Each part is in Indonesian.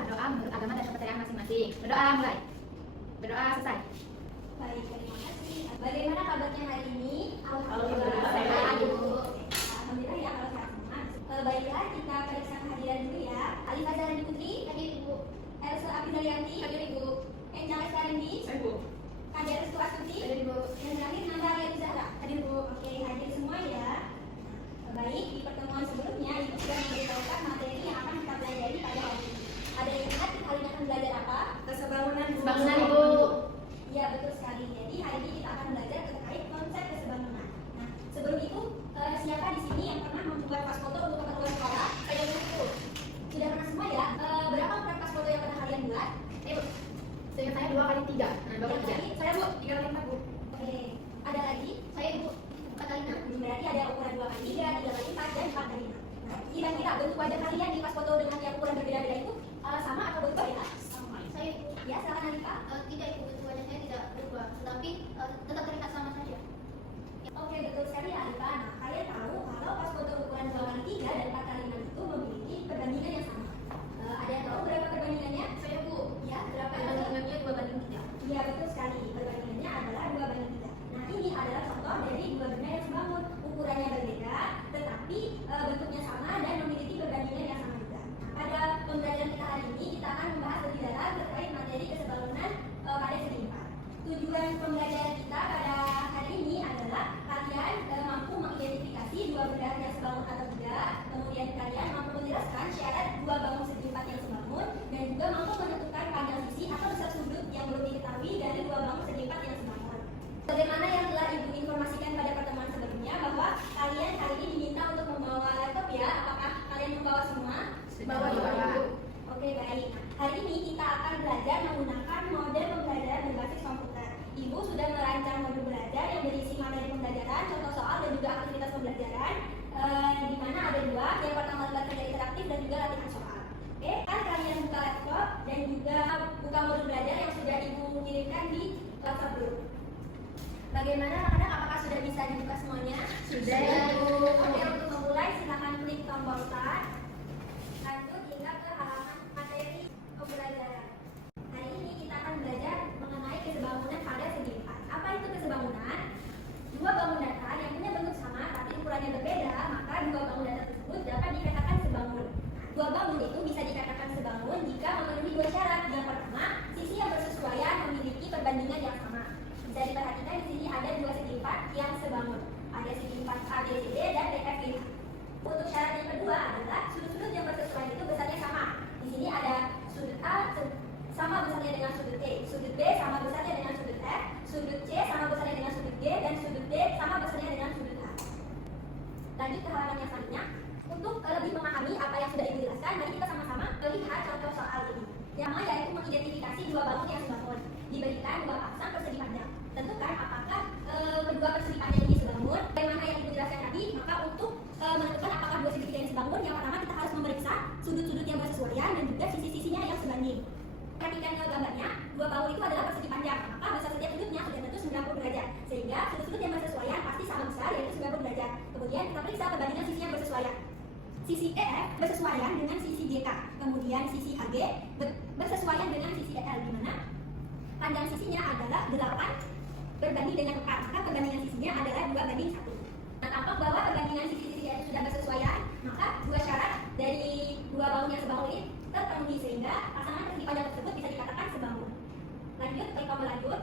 berdoa menurut agama dan kepercayaan masing-masing. Berdoa mulai. Berdoa selesai. Baik, terima kasih. Bagaimana kabarnya hari ini? Alhamdulillah sehat, Ibu. Alhamdulillah ya kalau sehat semua. Baiklah, kita periksa kehadiran dulu ya. Alif Azharani Putri, hadir Ibu. Elsa Abidalianti, hadir Ibu. Enjal Estarindi, Hadir, Ibu. Kadir Restu Astuti, Hadir, Ibu. dan terakhir Nanda Alia Zahra, hadir Ibu. Oke, hadir semua ya. Baik, di pertemuan sebelumnya Ibu sudah memberitahukan materi yang akan kita pelajari pada hari ini. Ada yang ingat kita hari ini akan belajar apa? Kesebangunan, Ibu. Ya, betul sekali. Jadi hari ini kita akan belajar terkait konsep kesebangunan. Nah, sebelum itu siapa di sini yang pernah membuat pas foto untuk keperluan sekolah? Saya dulu. Sudah pernah semua ya? Berapa ukuran pas foto yang pernah kalian buat? Ibu. Seingat saya 2 kali 3. Nah, 2 kali 3. Saya Bu, 3 kali 4 Bu. Oke. Ada lagi? Saya Ibu, 4 kali 6. Berarti ada ukuran 2 kali 3, 3 kali 4, dan 4 kali 6. Nah, kira-kira bentuk wajah kalian di pas foto dengan yang ukuran berbeda-beda itu sama atau berbeda? Sama. Saya Ibu. Ya, silakan Alika. Tidak, Ibu, bentuk wajah saya tidak berubah, tetapi tetap terlihat sama saja. Oke, betul sekali Alika. Nah, kalian tahu kalau pas foto ukuran 2 kali 3 dan 4 kali 6 itu memiliki perbandingan yang sama. Ada yang tahu berapa perbandingannya? Saya, Bu, Ya, berapa? perbandingannya 2:3. Iya, betul sekali. Perbandingannya adalah 2:3. Nah, ini adalah contoh dari dua benda yang sebangun. Ukurannya berbeda, tetapi bentuknya sama dan memiliki perbandingan yang sama juga. Nah, pada pembelajaran kita hari ini, kita akan membahas lebih dalam terkait materi kesebangunan pada segi 4. Tujuan pembelajaran kita pada hari ini adalah kalian mampu mengidentifikasi dua benda yang sebangun atau tidak, kemudian kalian mampu menjelaskan syarat dua bangun segi 4 yang sebangun, dan juga mampu menentukan panjang sisi atau besar sudut yang belum diketahui dari dua bangun segi 4 yang sebangun. Bagaimana yang telah Ibu informasikan pada pertemuan sebelumnya bahwa kalian hari ini diminta untuk membawa laptop ya? Apakah kalian membawa semua? Bawa, Ibu. Oke, baik. Hari ini kita akan belajar menggunakan model pembelajaran berbasis komputer. Ibu sudah merancang modul belajar yang berisi materi pembelajaran, contoh soal, dan juga aktivitas pembelajaran, di mana ada 2. Yang pertama adalah kerja interaktif dan juga latihan soal. Oke, kan kalian buka laptop dan juga buka modul belajar yang sudah Ibu kirimkan di WhatsApp group. Bagaimana anak-anak, apakah sudah bisa dibuka semuanya? Sudah, Ibu. Oke, untuk memulai silakan klik tombol start. Lanjut hingga ke halaman materi pembelajaran. Hari ini kita akan belajar mengenai kesebangunan pada segi 4. Apa itu kesebangunan? Dua bangun datar yang punya bentuk sama tapi ukurannya berbeda, maka dua bangun datar tersebut dapat dikatakan sebangun. Dua bangun itu bisa dikatakan sebangun jika memenuhi 2 syarat. Yang pertama, sisi yang bersesuaian memiliki perbandingan yang sama. Bisa diperhatikan di sini ada 2 segi 4 yang sebangun. Ada segi 4 ABCD dan DFG. Untuk syarat yang kedua adalah sudut-sudut yang bersesuaian itu besarnya sama. Di sini ada sudut A sama besarnya dengan sudut E, sudut B sama besarnya dengan sudut F, sudut C sama besarnya dengan sudut G, dan sudut D sama besarnya dengan sudut H. Lanjut ke halaman yang selanjutnya. Untuk lebih memahami apa yang sudah Ibu jelaskan, mari kita sama-sama melihat contoh soal ini. Yang pertama yaitu mengidentifikasi dua bangun yang sebangun. Diberikan 2 pasang persegi panjang. Tentukan apakah kedua persegi panjang ini sebangun. Bagaimana yang Ibu jelaskan tadi, maka untuk menentukan apakah dua segitiga yang sebangun, yang pertama kita harus memeriksa sudut-sudut yang bersesuaian dan juga sisi-sisinya yang sebanding. Perhatikan ke gambarnya, dua bangun itu adalah persegi panjang, maka besar setiap sudutnya sudah tentu 90 derajat. Sehingga sudut-sudut yang bersesuaian pasti sama besar, yaitu 90 derajat. Kemudian kita periksa perbandingan sisi yang bersesuaian. Sisi EF bersesuaian dengan sisi GK, kemudian sisi AG bersesuaian dengan sisi EL, di mana panjang sisinya adalah 8 berbanding dengan 4, maka perbandingan sisinya adalah 2:1. Nah, tampak bahwa perbandingan sisi-sisi itu sudah bersesuaian, maka 2 syarat dari 2 bangun yang sebangun ini terpenuhi, sehingga pasangan persegi panjang tersebut bisa dikatakan sebangun. Lanjut, klik tombol lanjut.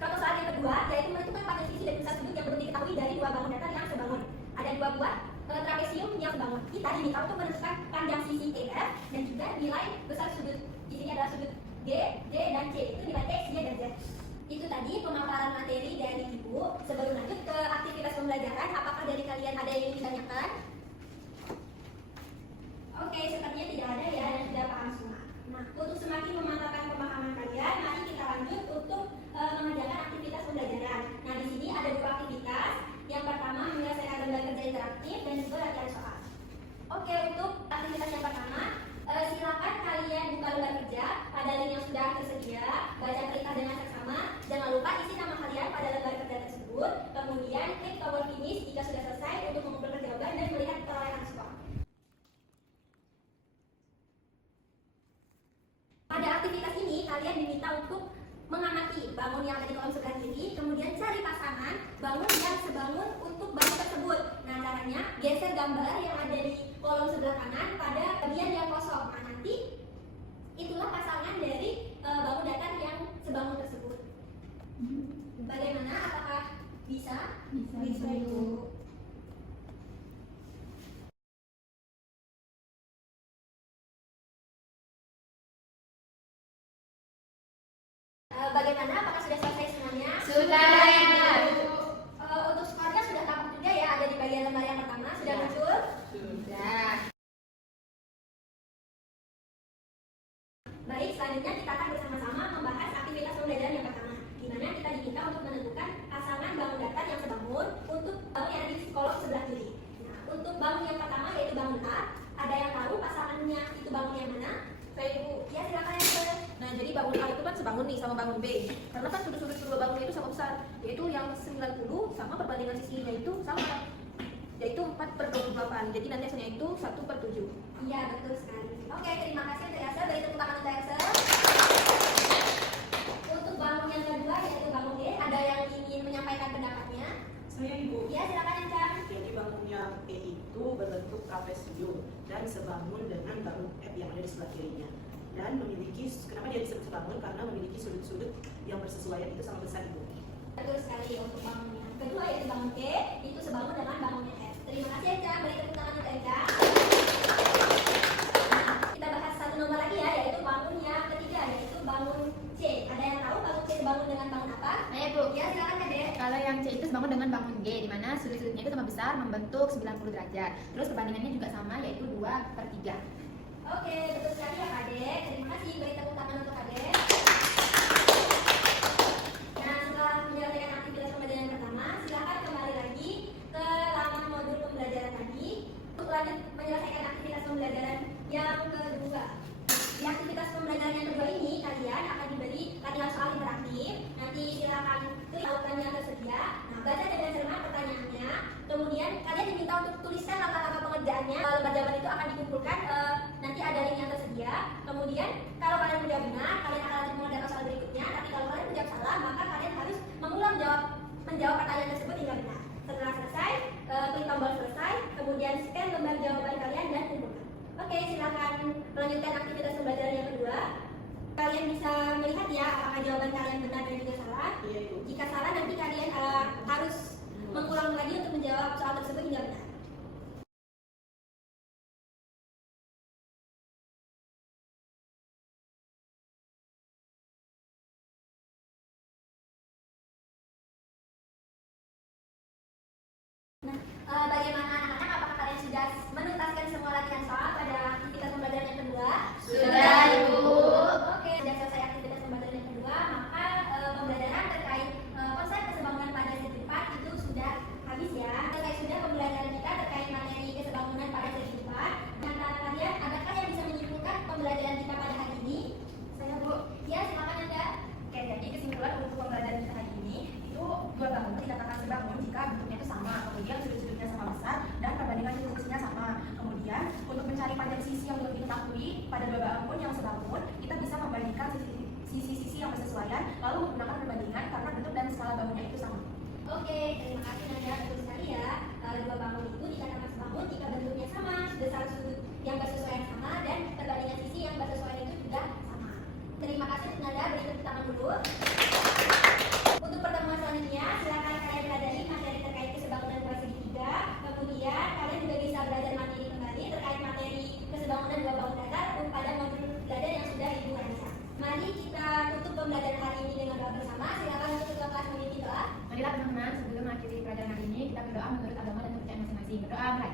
Contoh soal yang kedua yaitu menentukan panjang sisi dan besar sudut yang belum diketahui dari 2 bangun datar yang sebangun. Ada 2 buah trapesium yang sebangun. Kita diminta untuk menentukan panjang sisi EF dan juga nilai besar sudut. Di sini adalah sudut D, D, dan C. Itu nilai X, Y, dan Z. Itu tadi pemaparan materi dari Ibu. Sebelum lanjut ke aktivitas pembelajaran, apakah dari kalian ada yang ingin ditanyakan? Oke, sepertinya tidak ada ya, dan sudah paham semua. Nah, untuk semakin memantapkan pemahaman kalian, mari kita lanjut untuk mengerjakan aktivitas pembelajaran. Nah, di sini ada 2 aktivitas. Yang pertama, menyelesaikan lembar kerja interaktif dan juga latihan soal. Oke, untuk aktivitas yang pertama, silakan kalian buka lembar kerja pada link yang sudah tersedia, baca perintah dengan seksama, jangan lupa isi nama kalian pada lembar kerja tersebut, kemudian klik tombol finish jika sudah selesai untuk mengumpulkan jawaban dan melihat perolehan skor. kalian diminta untuk mengamati bangun yang ada di kolom sebelah kiri, kemudian cari pasangan bangun yang sebangun untuk bangun tersebut. Nah, caranya geser gambar yang ada di kolom sebelah kanan pada bagian yang kosong. Nah, nanti itulah pasangan dari bangun datar yang sebangun tersebut. Bagaimana? Apakah bisa? Bisa Ibu. Bagaimana? Apakah sudah selesai semuanya? Sudah ya. Untuk skornya sudah tampak juga ya, ada di bagian lembar yang pertama. Sudah muncul? Sudah. Baik, selanjutnya kita akan bersama-sama membahas aktivitas pembelajaran yang pertama, di mana kita diminta untuk menentukan pasangan bangun datar yang sebangun untuk bangun yang ada di kolom sebelah kiri. Nah, untuk bangun yang pertama yaitu bangun A, ada yang tahu pasangannya itu bangun yang mana? Saya Ibu. Ya, silakan yang ke. Nah, jadi bangun A itu kan sebangun nih sama bangun B. Karena kan sudut-sudut kedua bangunnya itu sama besar, yaitu yang 90 sama perbandingan sisinya itu sama, yaitu 4/28. Jadi nanti hasilnya itu 1/7. Iya, betul sekali. Oke, terima kasih untuk Elsa. Beri tepuk tangan untuk Elsa. Untuk bangun yang kedua yaitu bangun D, ada yang ingin menyampaikan pendapatnya? Saya Ibu. Ya, silakan yang Cam. Jadi bangunnya E itu berbentuk trapesium dan sebangun dengan bangun F yang ada di sebelah kirinya. Dan memiliki, kenapa dia disebut sebangun? Karena memiliki sudut-sudut yang bersesuaian itu sama besar Ibu. Betul sekali. Untuk bangun yang kedua yaitu bangun E, itu sebangun dengan bangunnya F. Terima kasih Eca. Beri tepuk tangan untuk Eca. Kita bahas satu nomor lagi ya, yaitu bangun yang ketiga, yaitu bangun C. Ada yang tahu bangun C sebangun dengan bangun apa? Nah ya Bu, Ya, silakan Kak Dek. kalau yang C itu sebangun dengan bangun G, di mana sudut-sudutnya itu sama besar membentuk 90 derajat. Terus perbandingannya juga sama, yaitu 2/3. Oke, betul sekali ya Kak Dek. Terima kasih. Beri tepuk tangan untuk Kak Dek. Nah, setelah menyelesaikan aktivitas pembelajaran yang pertama, silakan kembali lagi ke laman modul pembelajaran tadi untuk lanjut menyelesaikan aktivitas pembelajaran yang kedua. Di aktivitas pembelajaran yang kedua ini, kalian akan diberi latihan soal interaktif. Nanti silakan klik tautan yang tersedia. Nah, baca dengan cermat pertanyaannya. Kemudian kalian diminta untuk tuliskan langkah-langkah pengerjaannya. Lembar jawaban itu akan dikumpulkan. Nanti ada link yang tersedia. Kemudian kalau kalian menjawab benar, kalian akan lanjut mengerjakan soal berikutnya. Tapi kalau kalian menjawab salah, maka kalian harus mengulang menjawab pertanyaan tersebut hingga benar. Setelah selesai, klik tombol selesai. Kemudian scan lembar jawaban kalian dan kumpulkan. Oke, silakan melanjutkan aktivitas pembelajaran yang kedua. Kalian bisa melihat ya apakah jawaban kalian benar dan juga salah. Iya Ibu. Jika salah, nanti kalian harus mengulang lagi untuk menjawab soal tersebut hingga benar. Nah, bagaimana anak-anak? Apakah kalian sudah menuntaskan semua latihan soal pada aktivitas pembelajaran yang kedua? Sudah, Ibu. Oke, sudah selesai aktivitas pembelajaran yang kedua, maka pembelajaran terkait konsep kesebangunan pada segi 4 itu sudah habis ya. Selesai sudah pembelajaran kita terkait materi kesebangunan pada segi 4. Di antara kalian, adakah yang bisa menyimpulkan pembelajaran kita pada hari ini? Saya Bu. Ya, silakan Anda. Oke, jadi kesimpulan untuk pembelajaran kita hari ini itu dua bangunan dikatakan sebangun jika bentuknya itu sama, kemudian sudut-sudutnya sama besar dan perbandingan sisinya sama. Kemudian untuk mencari panjang sisi yang belum diketahui pada dua bangun yang sebangun, kita bisa membandingkan sisi-sisi yang bersesuaian lalu menggunakan perbandingan karena bentuk dan skala bangunnya itu sama. Oke, terima kasih Nadia. Betul sekali ya. Dua bangun itu dikatakan sebangun jika bentuknya sama, besar sudut yang bersesuaian sama, dan perbandingan sisi yang bersesuaian itu juga sama. Terima kasih Nadia. Beri tepuk tangan dulu. Untuk pertemuan selanjutnya, silakan kalian pelajari materi terkait kesebangunan dua segi 3. Kemudian kalian juga bisa belajar materi kembali terkait materi kesebangunan dua bangun datar pada modul belajar yang sudah Ibu rancang. Mari kita tutup pembelajaran hari ini dengan doa bersama. Silakan untuk ketua kelas memimpin doa. Marilah teman-teman, sebelum mengakhiri pelajaran hari ini, kita berdoa menurut agama dan kepercayaan masing-masing. Berdoa mulai.